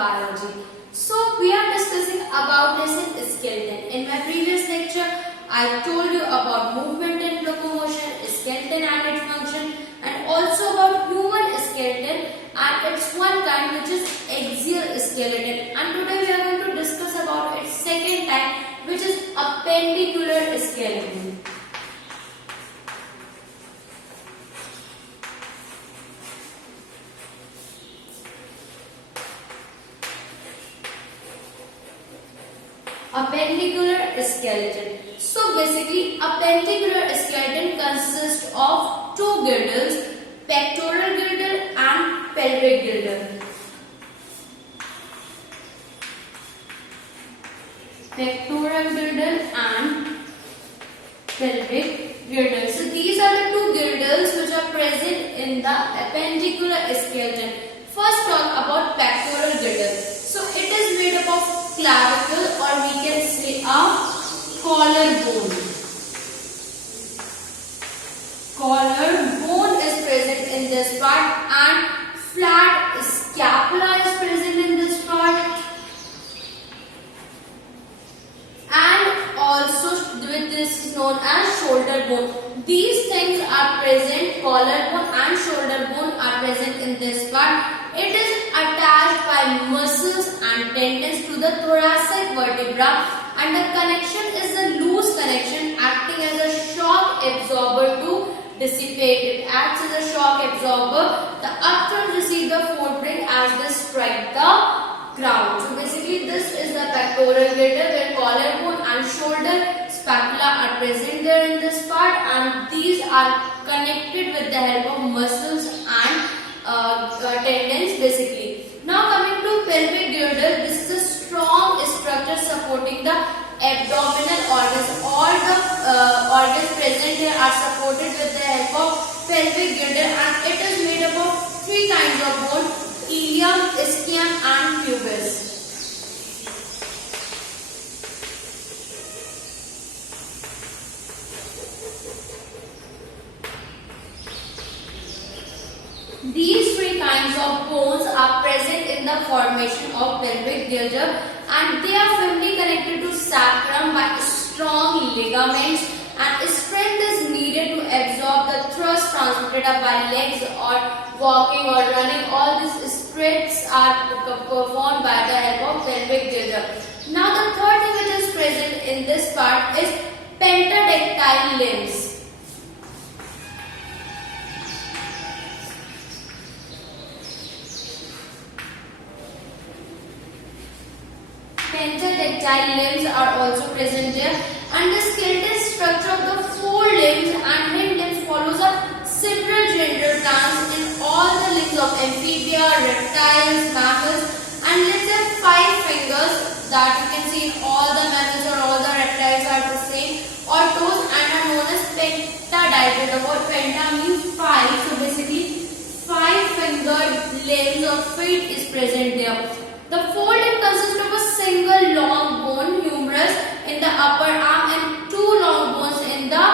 biology. So we are discussing about lesson skeleton. In my previous lecture, I told you about movement and locomotion, skeleton and its function, and also about human skeleton and its one kind, which is axial skeleton. And today we are going to discuss about its second type, which is appendicular skeleton. Appendicular skeleton. So basically, appendicular skeleton consists of two girdles, pectoral girdle and pelvic girdle. Pectoral girdle and pelvic girdle. So these are the two girdles which are present in the appendicular skeleton. First, talk about pectoral girdle. So it is made up of clavicle, or we can say a collarbone. Collarbone is present in this part, and flat scapula is present in this part, and also with this is known as shoulder bone. These things are present, collarbone and shoulder bone are present in this part. It is attached by muscles and tendons to the thoracic vertebra, and the connection is a loose connection acting as a shock absorber to dissipate. It acts as a shock absorber. The upthrust receive the footprint as they strike the ground. So basically this is the pectoral girdle, where collarbone and shoulder scapula are present there in this part, and these are connected with the help of muscles and tendons basically. Now coming to pelvic girdle, this is a strong structure supporting the abdominal organs. All the organs present here are supported with the help of pelvic girdle, and it is made up of three kinds of bone: ilium, ischium and pubis. These three kinds of bones are present in the formation of pelvic girdle, and they are firmly connected to sacrum by strong ligaments, and strength is needed to absorb the thrust transmitted by legs or walking or running. All these spreads are performed by the help of pelvic girdle. Now the third thing which is present in this part is pentadactyl limbs. Pentadactyl limbs are also present here, and the skeletal structure of the four limbs and hind limbs follows a similar gender plans in all the limbs of amphibia, reptiles, mammals, and let's say 5 fingers that you can see in all the mammals or all the reptiles are the same, or toes, and are known as pentadactyl. The word penta means 5, so basically 5 fingered limbs or feet is present there. The forelimb consists of a single long bone, humerus, in the upper arm and 2 long bones in the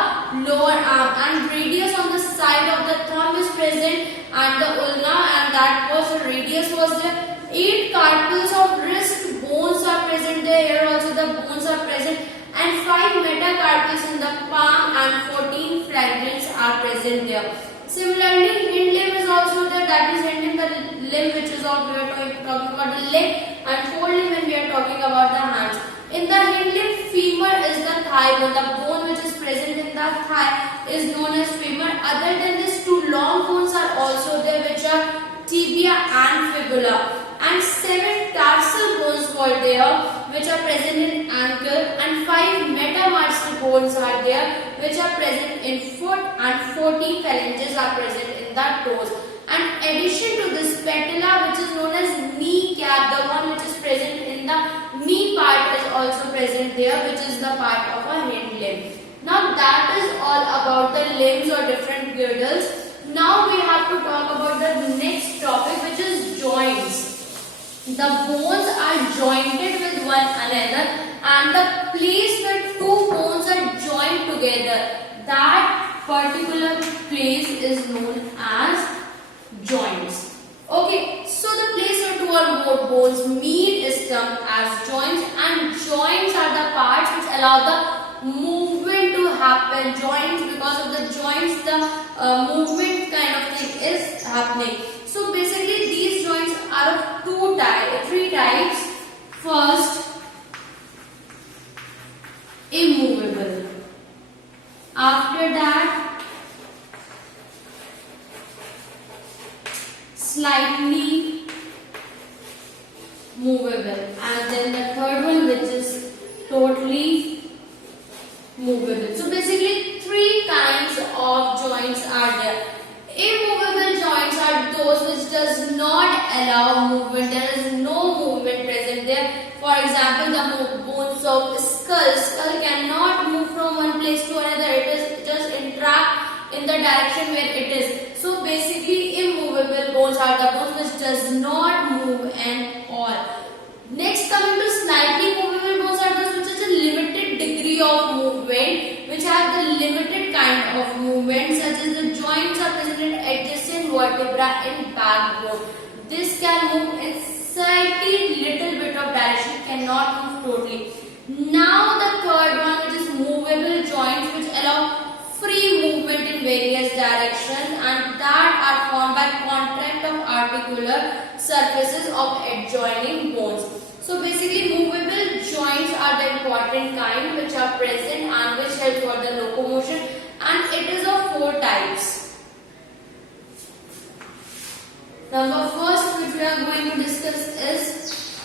lower arm, and radius on the side of the thumb is present, and the ulna, and that was the radius was there. 8 carpals of wrist bones are present there. Here also the bones are present, and 5 metacarpals in the palm, and 14 flagellates are present there. Similarly, hind limb is also there, that is hind limb, the limb which is of we are talking about the leg, and forelimb when we are talking about the hands. In the hind limb, femur is the thigh bone. The bone which is present in the thigh is known as femur. Other than this, 2 long bones are also there, which are tibia and fibula, and 7 tarsal bones were there, which are present in ankle, and 5 metatarsal bones are there, which are present in foot, and 14 phalanges are present in the toes. And addition to this, patella, which is known as kneecap, the one which is present in the knee part, is also present there, which is the part of a hind limb. Now that is all about the limbs or different girdles. Now we have to talk about the next topic, which is joints. The bones are jointed with one another, and the place where 2 bones are joined together, that particular place is known as joints. Okay, so So the place where two or more bones meet is termed as joints, and joints are the parts which allow the movement to happen. Joints, because of the joints, the movement kind of thing is happening. So basically these joints are of three types. First, immovable. After that, slightly movable, and then the third one which is totally movable. So basically three kinds of joints are there. Immovable joints are those which does not allow movement. There is no movement present there. For example, the bones of skull. Skull cannot move from one place to another. It is just interact in the direction where it is. So basically immovable bones are the bones which does not move and all. Next, coming to slightly movable bones are those which is a limited degree of movement, which have the limited kind of movement, such as the joints are present in adjacent vertebra and backbone. This can move in slightly little bit of direction, cannot move totally. Now the third one, which is movable joints, which allow free movement in various directions, and that are formed by contact of articular surfaces of adjoining bones. So basically movable joints are the important kind which are present and which help for the locomotion, and it is of four types. Now the first which we are going to discuss is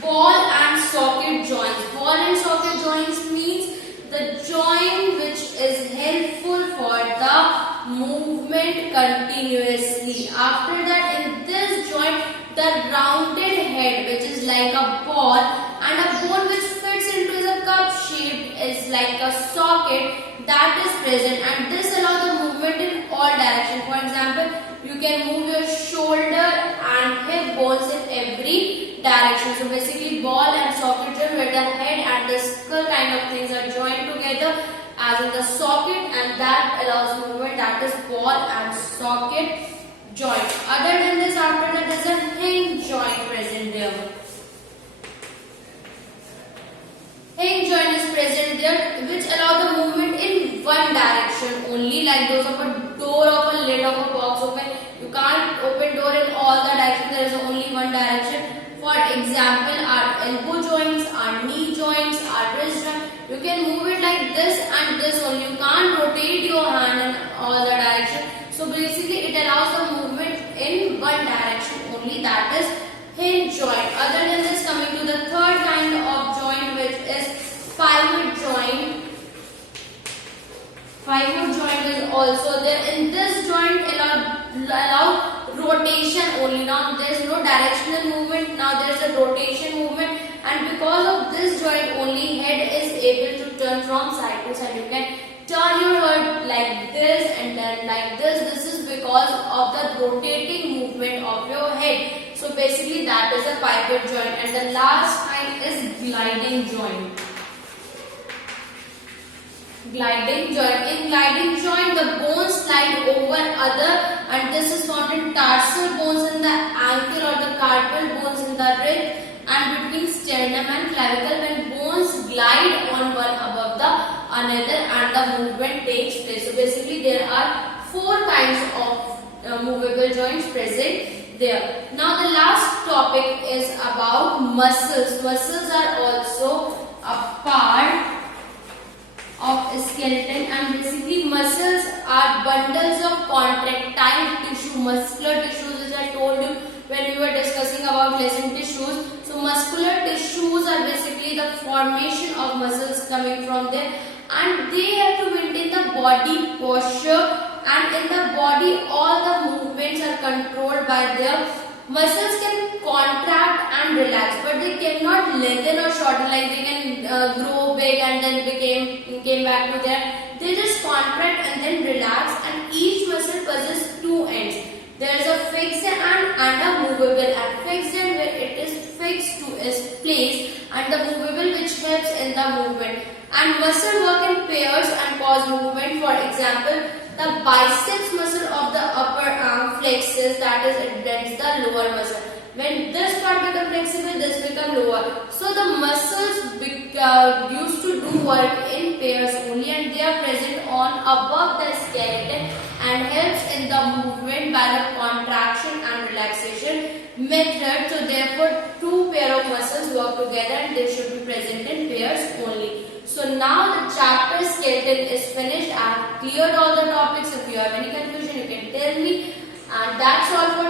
ball and socket joints. Ball and socket joints means the joint which is helpful for the movement continuously. After that, in this joint, the rounded head which is like a ball and a bone which fits into the cup shape is like a socket that is present, and this allows the movement in all directions. For example, you can move your shoulder and hip bones in every direction. So basically ball and socket joint, where the head and the skull kind of things are joined together as in the socket, and that allows movement, that is ball and socket joint. Other than this, after that, there is a hinge joint present there. Hinge joint is present there, which allow the movement in one direction only, like those of a door of a lid of a box open. You can't open door in all the directions, there is only one direction. For example, our elbow joints, our knee joints, our wrist joint, you can move it like this and this only. You can't rotate your hand in all the directions. So basically it allows the movement in one direction only, that is hinge joint. Other than this, coming to the third kind of joint, which is pivot joint. Pivot joint is also there. In this joint allow rotation only. Now there is no directional movement, now there is a rotation movement, and because of this joint only, head is able to turn from side to side. You can turn your head like this and then like this. This is because of the rotating movement of your head. So basically that is a pivot joint. And the last kind is gliding joint. Gliding joint. In gliding joint, the bones slide over other, and this is found in tarsal bones in the ankle or the carpal bones in the wrist, and between sternum and clavicle, when bones glide on one above the another and the movement takes place. So basically there are four kinds of movable joints present there. Now the last topic is about muscles. Muscles are also a part of skeleton, and basically muscles are bundles of contractile tissue, muscular tissues, which I told you when we were discussing about lesson tissues. So muscular tissues are basically the formation of muscles coming from there, and they have to maintain the body posture, and in the body all the movements are controlled by their muscles. Can contract and relax, but they cannot lengthen or shorten, like they can grow big and then came back to there. They just contract and then relax, and each muscle possesses two ends. There is a fixed end and a movable end. Fixed end where it is fixed to its place, and the movable which helps in the movement. And muscle work in pairs and cause movement. For example, The biceps muscle of the upper arm flexes, that is, it bends the lower muscle. When this part becomes flexible, this becomes lower. So the muscles used to do work in pairs only, and they are present on above the skeleton and helps in the movement by the contraction and relaxation method. So therefore, two pair of muscles work together and they should be present in pairs only. So now the chapter skeleton is finished. I have cleared all the topics. If you have any confusion, you can tell me. And that's all for